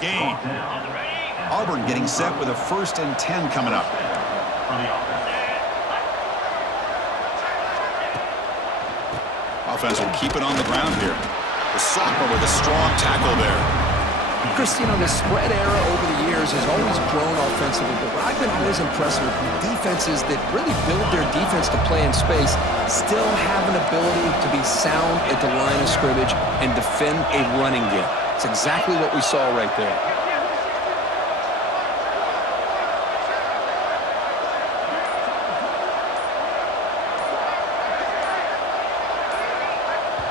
gain. Auburn getting set with a 1st and 10 coming up. Offense will keep it on the ground here. The sophomore with a strong tackle there. Chris, the spread era over the years has always grown offensively, but what I've been always impressed with defenses that really build their defense to play in space still have an ability to be sound at the line of scrimmage and defend a running game. It's exactly what we saw right there.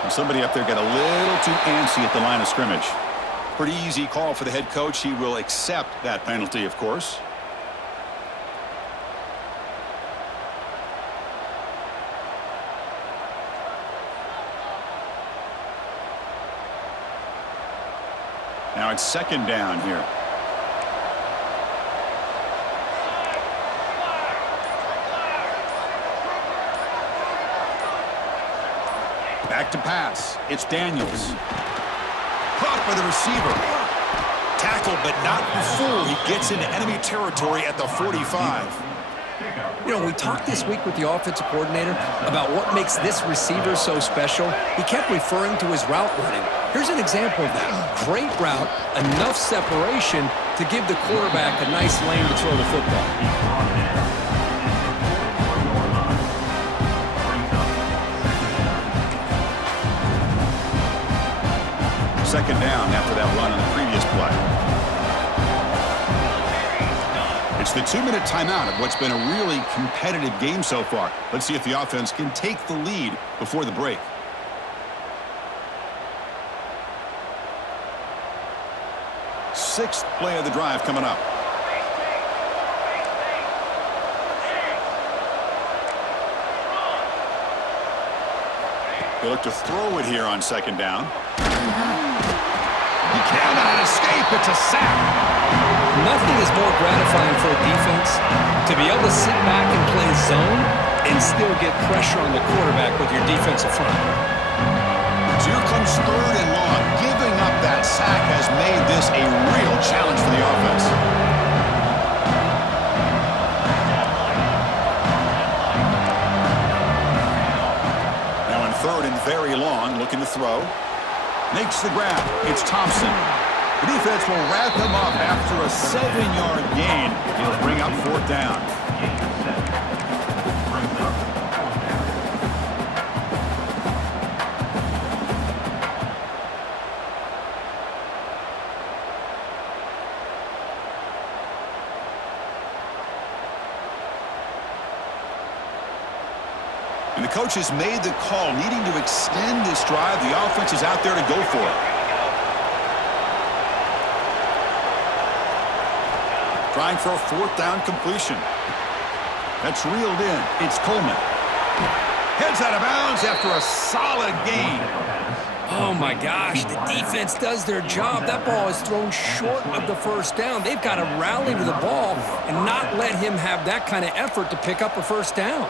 Somebody up there got a little too antsy at the line of scrimmage. Pretty easy call for the head coach. He will accept that penalty, of course. Now it's 2nd down here. Back to pass. It's Daniels. Caught by the receiver. Tackled, but not before he gets into enemy territory at the 45. We talked this week with the offensive coordinator about what makes this receiver so special. He kept referring to his route running. Here's an example of that. Great route, enough separation to give the quarterback a nice lane to throw the football. 2nd down after that run on the previous play. It's the 2-minute timeout of what's been a really competitive game so far. Let's see if the offense can take the lead before the break. Sixth play of the drive coming up. They look to throw it here on 2nd down. He cannot escape. It's a sack. Nothing is more gratifying for a defense to be able to sit back and play zone and still get pressure on the quarterback with your defensive front. So here comes 3rd and long. Giving up that sack has made this a real challenge for the offense. Now on 3rd and very long, looking to throw. Makes the grab. It's Thompson. The defense will wrap him up after a 7-yard gain. He'll bring up 4th down. And the coach has made the call, needing to extend this drive. The offense is out there to go for it. Trying for a 4th down completion. That's reeled in. It's Coleman. Heads out of bounds after a solid gain. Oh, my gosh. The defense does their job. That ball is thrown short of the 1st down. They've got to rally to the ball and not let him have that kind of effort to pick up a 1st down.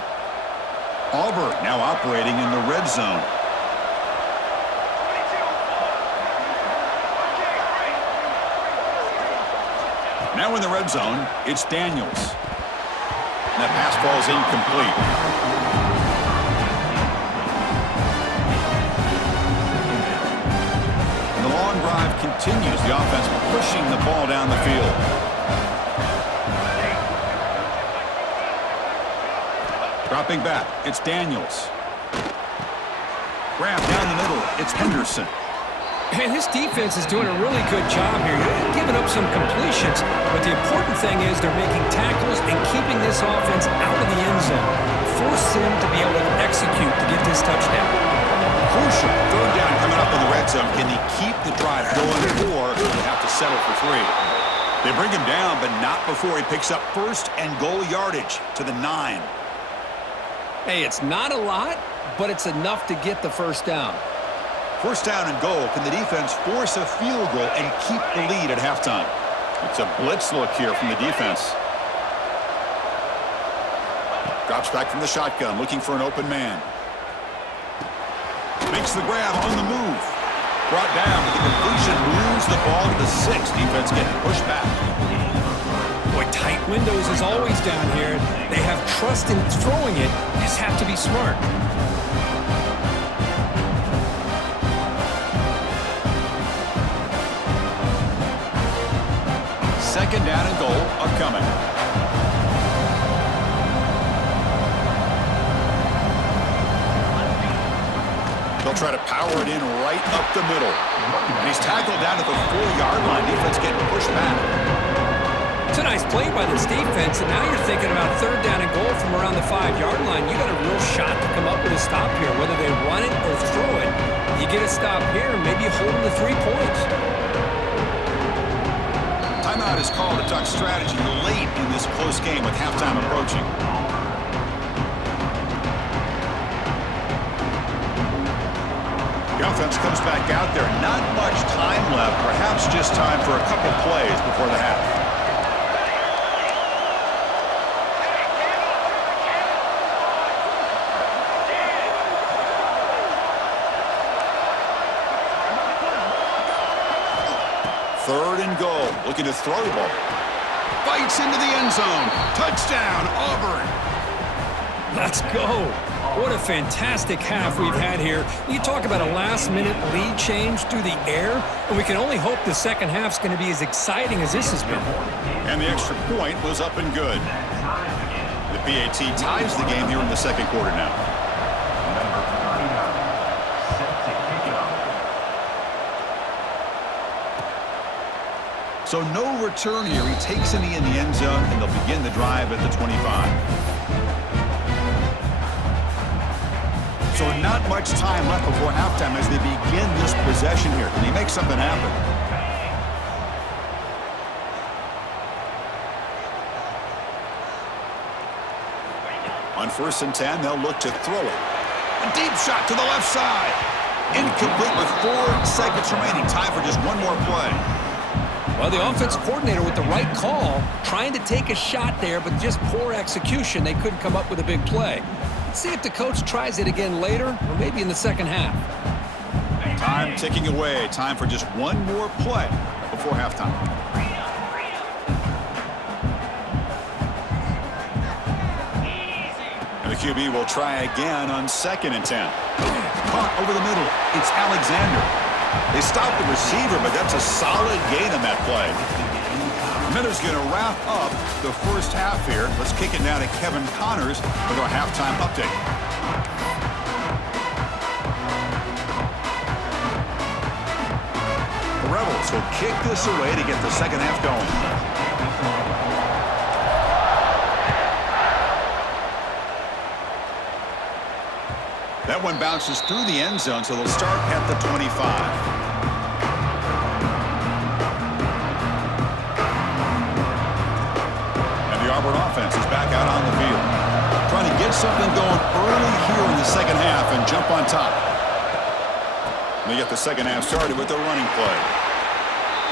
Auburn now operating in the red zone. Now in the red zone, it's Daniels. And that pass ball is incomplete. And the long drive continues. The offense pushing the ball down the field. Dropping back, it's Daniels. Grab down the middle, it's Henderson. And his defense is doing a really good job here. They're giving up some completions, but the important thing is they're making tackles and keeping this offense out of the end zone. Force him to be able to execute to get this touchdown. Crucial 3rd down coming up in the red zone. Can he keep the drive going, or will he have to settle for 3? They bring him down, but not before he picks up 1st and goal yardage to the 9. Hey, it's not a lot, but it's enough to get the 1st down. 1st down and goal. Can the defense force a field goal and keep the lead at halftime? It's a blitz look here from the defense. Drops back from the shotgun, looking for an open man. Makes the grab on the move. Brought down, but the completion moves the ball to the 6. Defense getting pushed back. Boy, tight windows is always down here. They have trust in throwing it. Just have to be smart. Second down and goal upcoming. They'll try to power it in right up the middle. And he's tackled down at the 4-yard line. Defense getting pushed back. It's a nice play by this defense, and now you're thinking about third down and goal from around the 5-yard line. You got a real shot to come up with a stop here, whether they run it or throw it. You get a stop here, maybe you hold them to 3 points. Timeout is called to talk strategy late in this close game with halftime approaching. The offense comes back out there. Not much time left. Perhaps just time for a couple plays before the half. Third and goal. Looking to throw the ball. Bites into the end zone. Touchdown, Auburn. Let's go. What a fantastic half we've had here. You talk about a last-minute lead change through the air, and we can only hope the second half's going to be as exciting as this has been. And the extra point was up and good. The PAT ties the game here in the second quarter now. So no return here. He takes it in the end zone, and they'll begin the drive at the 25. So not much time left before halftime as they begin this possession here. Can he make something happen? On 1st and 10, they'll look to throw it. A deep shot to the left side. Incomplete with 4 seconds remaining. Time for just one more play. Well, the offensive coordinator with the right call, trying to take a shot there, but just poor execution. They couldn't come up with a big play. Let's see if the coach tries it again later, or maybe in the second half. Time ticking away. Time for just one more play before halftime. And the QB will try again on 2nd and 10. Caught over the middle. It's Alexander. They stopped the receiver, but that's a solid gain on that play. Miller's going to wrap up the first half here. Let's kick it now to Kevin Connors with our halftime update. The Rebels will kick this away to get the second half going. That one bounces through the end zone, so they'll start at the 25. Auburn offense is back out on the field. Trying to get something going early here in the second half and jump on top. They get the second half started with a running play.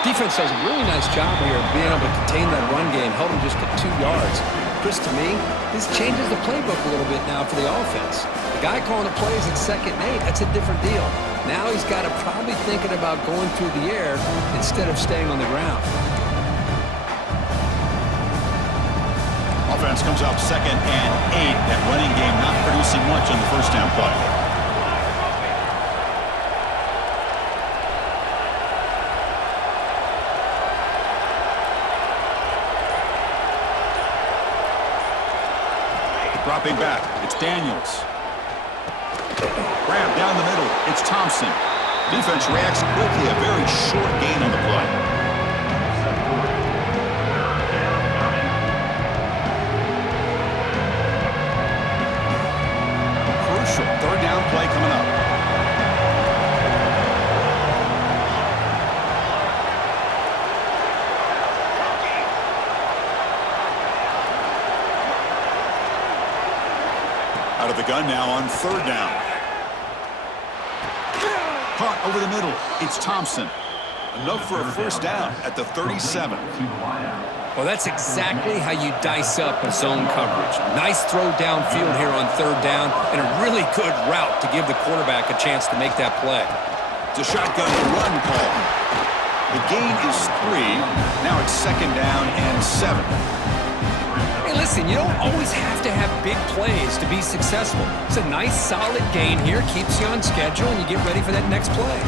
Defense does a really nice job here of being able to contain that run game, held them just to 2 yards. Chris, to me, this changes the playbook a little bit now for the offense. The guy calling the plays at 2nd and 8, that's a different deal. Now he's got to probably thinking about going through the air instead of staying on the ground. Offense comes up 2nd and 8. That running game not producing much on the first down play. Dropping back, it's Daniels. Grab down the middle, it's Thompson. Defense reacts quickly, a very short gain on the play. Third down play coming up. Out of the gun now on 3rd down. Caught over the middle. It's Thompson. Enough for a first down at the 37. Well, that's exactly how you dice up a zone coverage. Nice throw downfield here on 3rd down, and a really good route to give the quarterback a chance to make that play. It's a shotgun run call. The gain is 3. Now it's 2nd down and 7. Hey, listen, you don't always have to have big plays to be successful. It's a nice, solid gain here. Keeps you on schedule, and you get ready for that next play.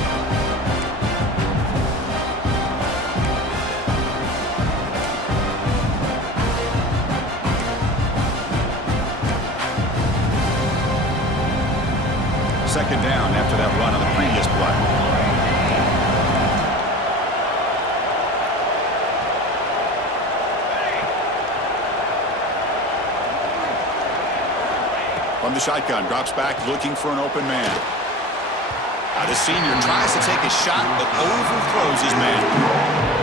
Second down after that run on the previous play. From the shotgun, drops back looking for an open man. Now the senior tries to take a shot, but overthrows his man.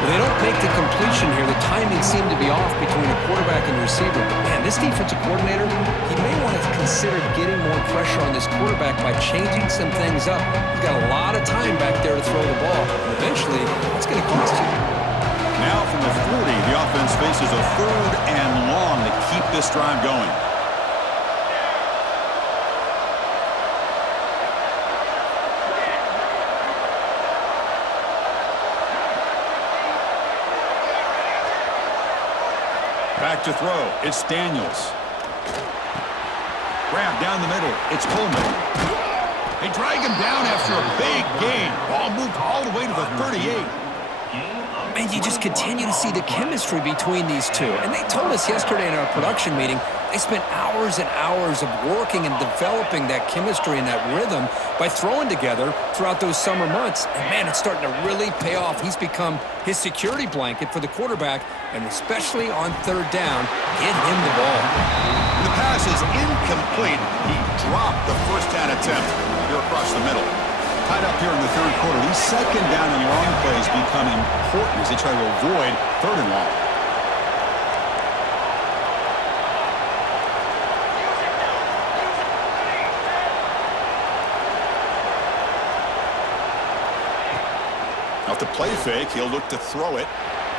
Well, they don't make the completion here. The timing seemed to be off between the quarterback and the receiver. But man, this defensive coordinator, he may want to consider getting more pressure on this quarterback by changing some things up. He's got a lot of time back there to throw the ball. And eventually, it's going to cost you. Now from the 40, the offense faces a 3rd and long to keep this drive going. Back to throw. It's Daniels. Grab down the middle. It's Coleman. They drag him down after a big gain. Ball moved all the way to the 38. And you just continue to see the chemistry between these two. And they told us yesterday in our production meeting, they spent hours and hours of working and developing that chemistry and that rhythm by throwing together throughout those summer months. And man, it's starting to really pay off. He's become his security blanket for the quarterback, and especially on 3rd down, get him the ball. The pass is incomplete. He dropped the first down attempt here across the middle. Tied up here in the 3rd quarter. These 2nd down and long plays become important as they try to avoid 3rd and long. Off the play fake, he'll look to throw it.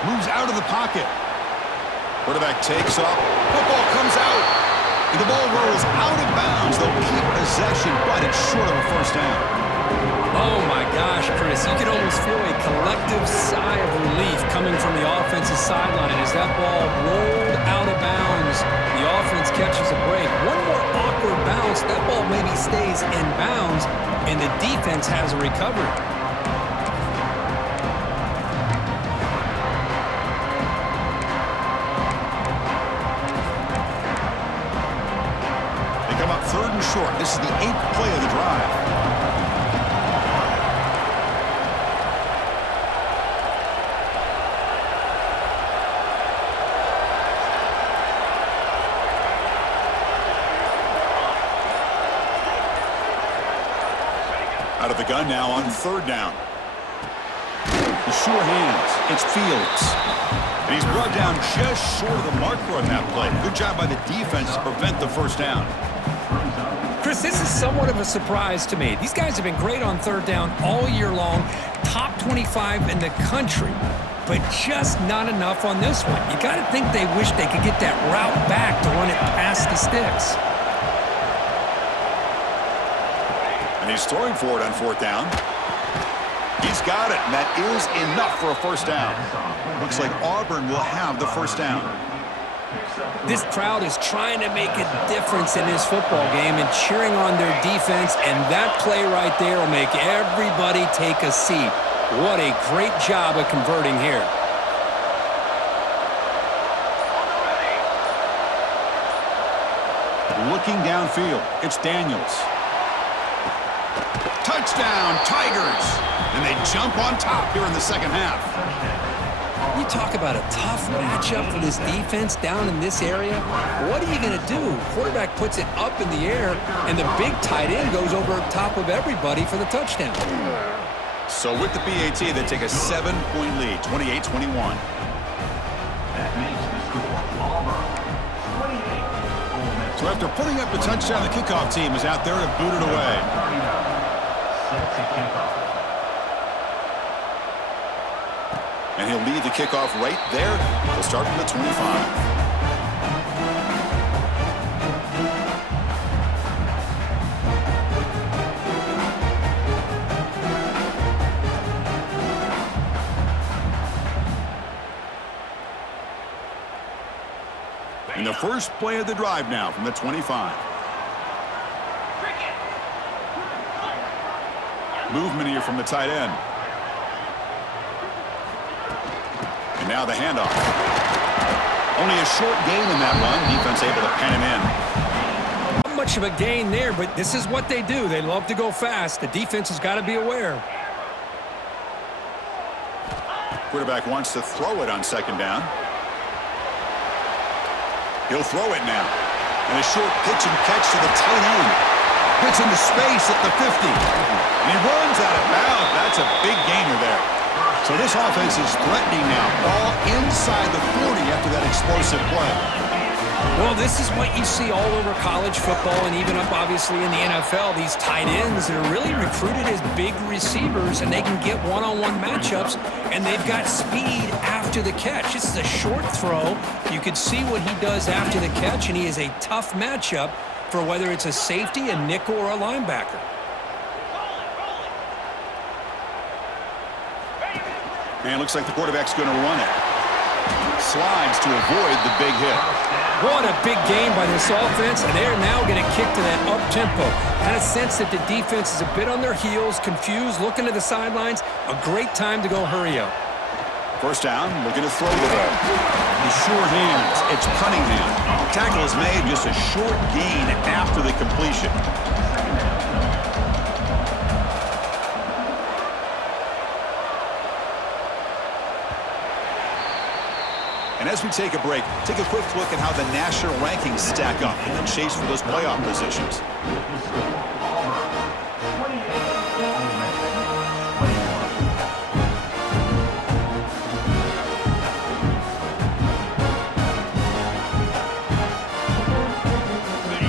Moves out of the pocket. Quarterback takes off. Football comes out. And the ball rolls out of bounds. They'll keep possession, but it's short of a 1st down. Oh, my gosh, Chris. You can almost feel a collective sigh of relief coming from the offensive sideline as that ball rolled out of bounds. The offense catches a break. One more awkward bounce. That ball maybe stays in bounds, and the defense has a recovery. They come up 3rd and short. This is the 8th play of the drive. Out of the gun now on 3rd down. The sure hands. It's Fields. And he's brought down just short of the marker on that play. Good job by the defense to prevent the 1st down. Chris, this is somewhat of a surprise to me. These guys have been great on 3rd down all year long. Top 25 in the country. But just not enough on this one. You got to think they wish they could get that route back to run it past the sticks. And he's throwing for it on 4th down. He's got it, and that is enough for a 1st down. Looks like Auburn will have the 1st down. This crowd is trying to make a difference in this football game and cheering on their defense, and that play right there will make everybody take a seat. What a great job of converting here. Looking downfield, it's Daniels. Touchdown, Tigers! And they jump on top here in the 2nd half. You talk about a tough matchup for this defense down in this area. What are you going to do? Quarterback puts it up in the air, and the big tight end goes over top of everybody for the touchdown. So with the PAT, they take a 7-point lead, 28-21. So after putting up the touchdown, the kickoff team is out there to boot it away. And he'll lead the kickoff right there. He'll start from the 25. And the first play of the drive now from the 25. Movement here from the tight end. And now the handoff. Only a short gain in that run. Defense able to pen him in. Not much of a gain there, but this is what they do. They love to go fast. The defense has got to be aware. Quarterback wants to throw it on second down. He'll throw it now. And a short pitch and catch to the tight end. Gets into space at the 50. And he runs out of bounds. That's a big gainer there. So this offense is threatening now. Ball inside the 40 after that explosive play. Well, this is what you see all over college football and even up, obviously, in the NFL. These tight ends that are really recruited as big receivers, and they can get one-on-one matchups, and they've got speed after the catch. This is a short throw. You can see what he does after the catch, and he is a tough matchup for whether it's a safety, a nickel, or a linebacker. And looks like the quarterback's going to run it. Slides to avoid the big hit. What a big game by this offense, and they're now going to kick to that up-tempo. Kind of sense that the defense is a bit on their heels, confused, looking to the sidelines. A great time to go hurry up. First down, looking to throw the ball. The sure hands, it's Cunningham. Tackle is made, just a short gain after the completion. And as we take a break, take a quick look at how the national rankings stack up in the chase for those playoff positions.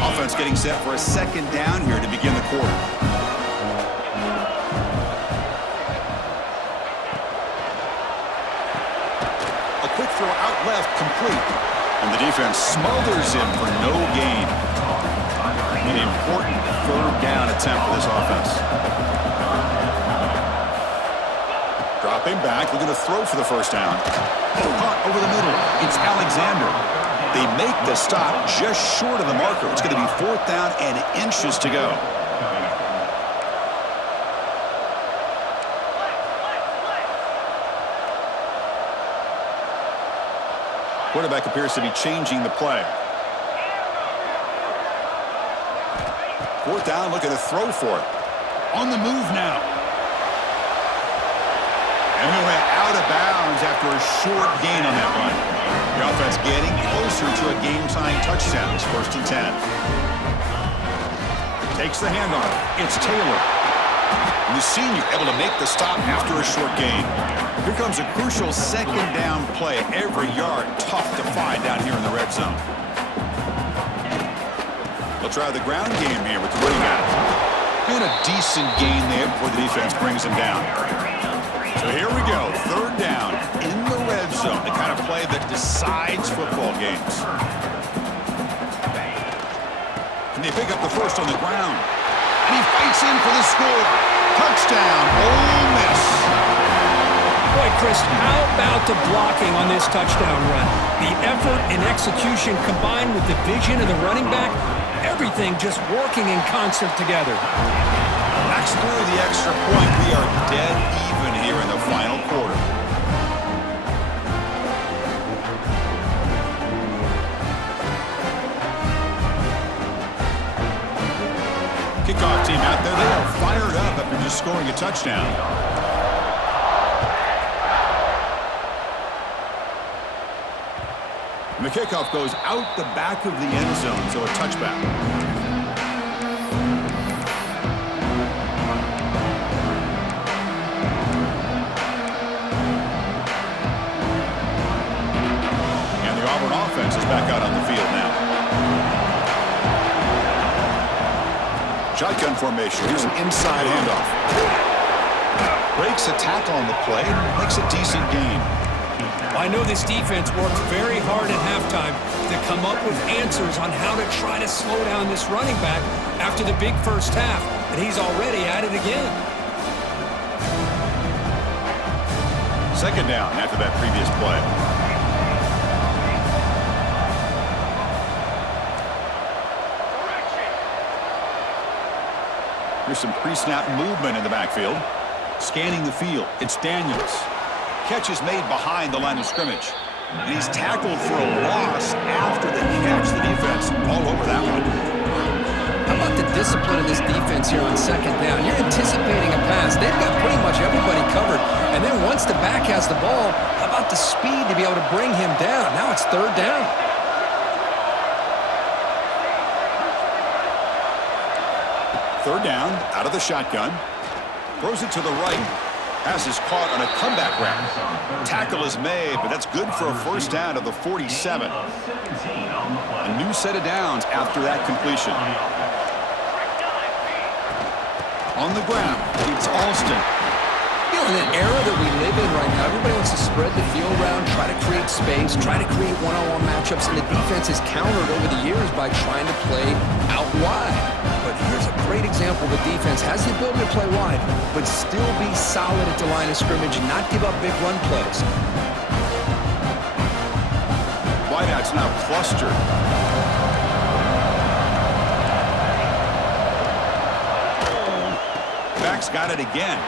Offense getting set for a second down here to begin the quarter. Quick throw out left, complete. And the defense smothers him for no gain. An important third down attempt for this offense. Dropping back, looking to throw for the first down. Caught over the middle. It's Alexander. They make the stop just short of the marker. It's going to be fourth down and inches to go. Quarterback appears to be changing the play. Fourth down, looking to throw for it. On the move now. And he went out of bounds after a short gain on that run. The offense getting closer to a game-tying touchdown. It's 1st and 10. Takes the handoff. It's Taylor. And the senior able to make the stop after a short gain. Here comes a crucial second down play. Every yard tough to find down here in the red zone. They'll try the ground game here with the running back. And a decent gain there before the defense brings him down. So here we go. Third down in the red zone. The kind of play that decides football games. And they pick up the first on the ground. And he fights in for the score. Touchdown, Ole Miss. Boy, Chris, how about the blocking on this touchdown run? The effort and execution combined with the vision of the running back, everything just working in concert together. Knocks through the extra point. We are dead even here in the final quarter. Kickoff team out there. They are fired up after just scoring a touchdown. And the kickoff goes out the back of the end zone, so a touchback. And the Auburn offense is back out on the field now. Shotgun formation. Here's an inside handoff. Breaks a tackle on the play and makes a decent gain. I know this defense worked very hard at halftime to come up with answers on how to try to slow down this running back after the big first half, and he's already at it again. Second down after that previous play. Here's some pre-snap movement in the backfield. Scanning the field, it's Daniels. Catch is made behind the line of scrimmage. And he's tackled for a loss after the catch. The defense all over that one. How about the discipline of this defense here on second down? You're anticipating a pass. They've got pretty much everybody covered. And then once the back has the ball, how about the speed to be able to bring him down? Now it's third down. Third down, out of the shotgun. Throws it to the right. Pass is caught on a comeback route. Tackle is made, but that's good for a first down of the 47. A new set of downs after that completion. On the ground, it's Alston. You know, in an era that we live in right now, everybody wants to spread the field around, try to create space, try to create one-on-one matchups, and the defense is countered over the years by trying to play out wide. But here's a great example. The defense has the ability to play wide, but still be solid at the line of scrimmage and not give up big run plays. Wideouts now clustered. Back's got it again.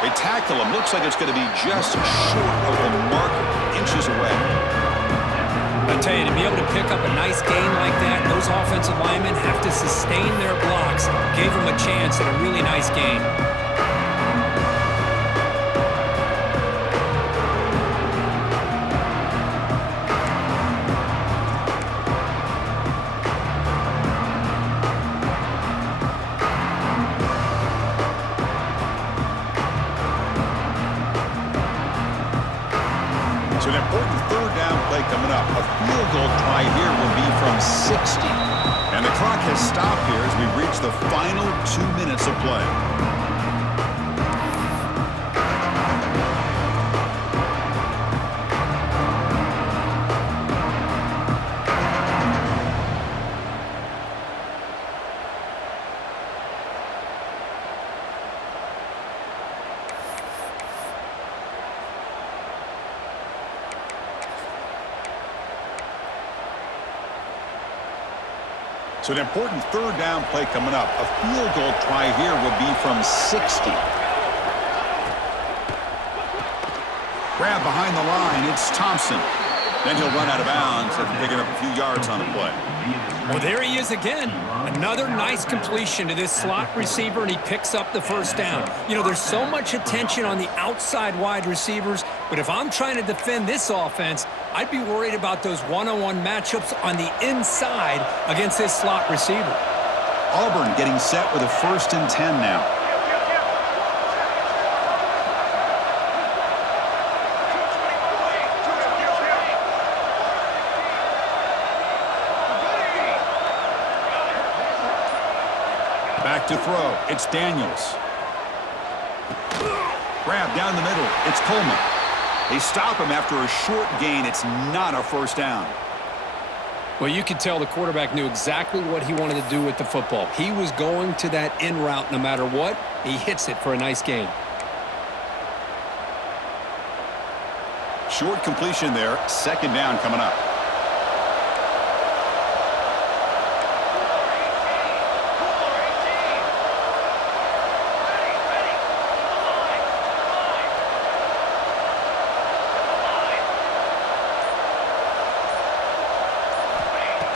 They tackle him. Looks like it's going to be just short of the mark, inches away. I tell you, to be able to pick up a nice gain like that, those offensive linemen have to sustain their blocks. Gave them a chance at a really nice gain. So an important third down play coming up. A field goal try here will be from 60. And the clock has stopped here as we reach the final 2 minutes of play. So an important third down play coming up. A field goal try here will be from 60. Grab behind the line. It's Thompson. Then he'll run out of bounds after picking up a few yards on the play. Well, there he is again. Another nice completion to this slot receiver, and he picks up the first down. You know, there's so much attention on the outside wide receivers, but if I'm trying to defend this offense, I'd be worried about those one-on-one matchups on the inside against this slot receiver. Auburn getting set with a 1st and 10 now. Back to throw. It's Daniels. Grab down the middle. It's Coleman. They stop him after a short gain. It's not a first down. Well, you could tell the quarterback knew exactly what he wanted to do with the football. He was going to that in route no matter what. He hits it for a nice gain. Short completion there. 2nd down coming up.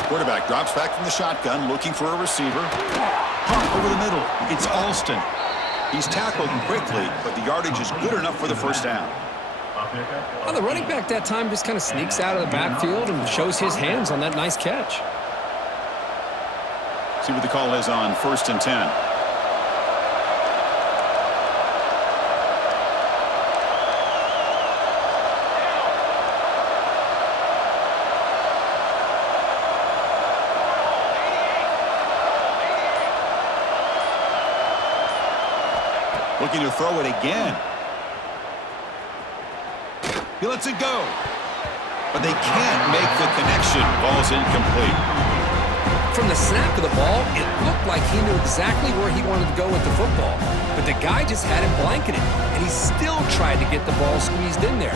Quarterback drops back from the shotgun, looking for a receiver. Pump over the middle. It's Alston. He's tackled quickly, but the yardage is good enough for the first down. Well, the running back that time just kind of sneaks out of the backfield and shows his hands on that nice catch. See what the call is on 1st and 10. Looking to throw it again. He lets it go. But they can't make the connection. Ball's incomplete. From the snap of the ball, it looked like he knew exactly where he wanted to go with the football. But the guy just had him blanketed, and he still tried to get the ball squeezed in there.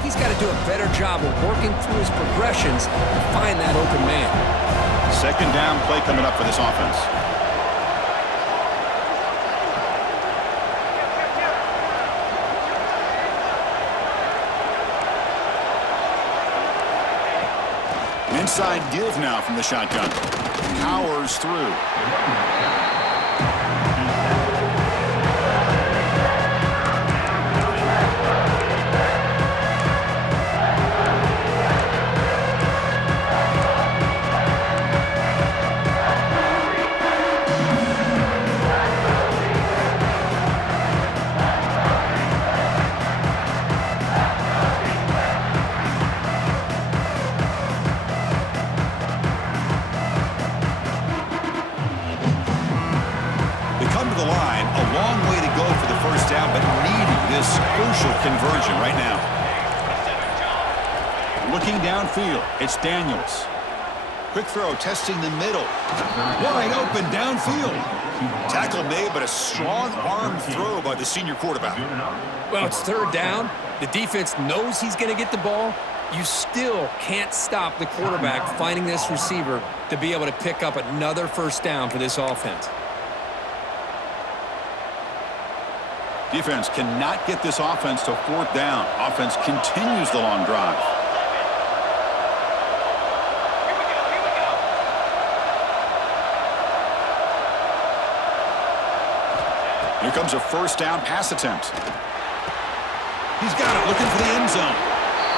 He's got to do a better job of working through his progressions to find that open man. 2nd down play coming up for this offense. An inside give now from the shotgun. Powers through. The line, a long way to go for the first down, but needing this crucial conversion right now. Looking downfield, it's Daniels. Quick throw, testing the middle. Wide open downfield. Tackle made, but a strong arm throw by the senior quarterback. Well, it's third down. The defense knows he's going to get the ball. You still can't stop the quarterback finding this receiver to be able to pick up another first down for this offense. Defense cannot get this offense to fourth down. Offense continues the long drive. Here comes a first down pass attempt. He's got it, looking for the end zone.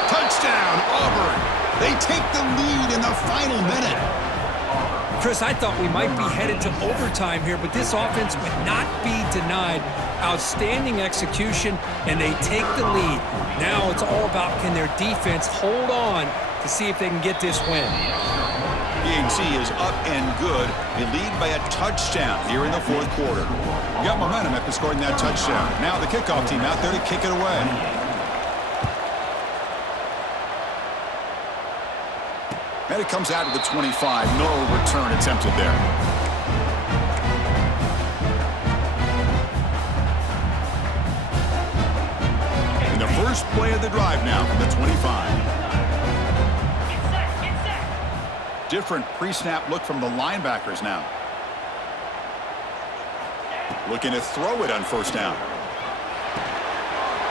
Touchdown, Auburn. They take the lead in the final minute. Chris, I thought we might be headed to overtime here, but this offense would not be denied. Outstanding execution, and they take the lead. Now it's all about, can their defense hold on to see if they can get this win. PNC is up and good. They lead by a touchdown here in the fourth quarter. Got momentum after scoring that touchdown. Now the kickoff team out there to kick it away. And it comes out to the 25. No return attempted there. And the first play of the drive now from the 25. Different pre-snap look from the linebackers now. Looking to throw it on first down.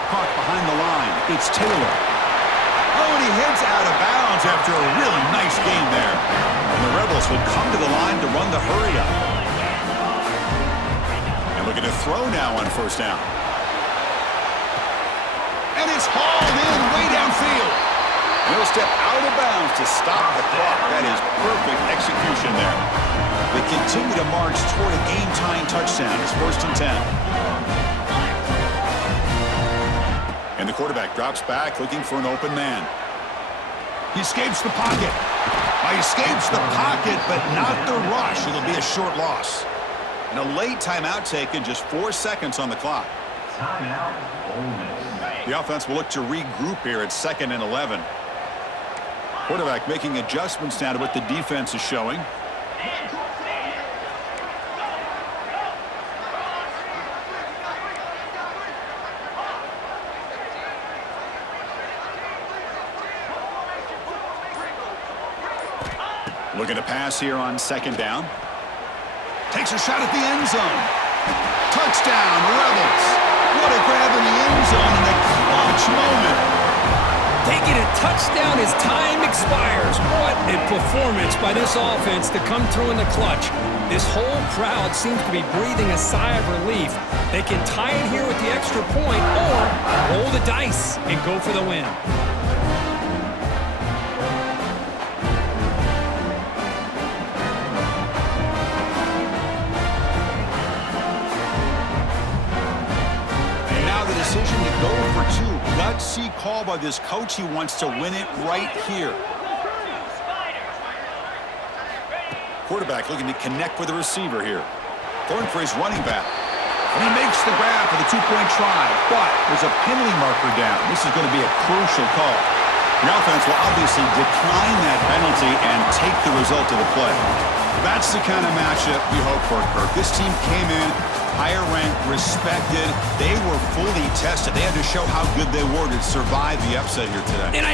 Caught behind the line. It's Taylor. Oh, and he heads out of bounds after a really nice game there. And the Rebels will come to the line to run the hurry up. And looking to throw now on first down. And it's hauled in way downfield. And he'll step out of bounds to stop the clock. That is perfect execution there. They continue to march toward a game-tying touchdown. It's 1st and 10. And the quarterback drops back looking for an open man. He escapes the pocket. He escapes the pocket, but not the rush. It'll be a short loss. And a late timeout taken, just 4 seconds on the clock. The offense will look to regroup here at 2nd and 11. Quarterback making adjustments now to what the defense is showing. Looking to pass here on 2nd down. Takes a shot at the end zone. Touchdown, Rebels. What a grab in the end zone in a clutch moment. Taking a touchdown as time expires. What a performance by this offense to come through in the clutch. This whole crowd seems to be breathing a sigh of relief. They can tie it here with the extra point or roll the dice and go for the win. Decision to go for 2. Gutsy call by this coach. He wants to win it right here. Quarterback looking to connect with the receiver here. Going for his running back. And he makes the grab for the 2-point try. But there's a penalty marker down. This is going to be a crucial call. The offense will obviously decline that penalty and take the result of the play. That's the kind of matchup we hope for, Kirk. This team came in higher ranked, respected. They were fully tested. They had to show how good they were to survive the upset here today. And I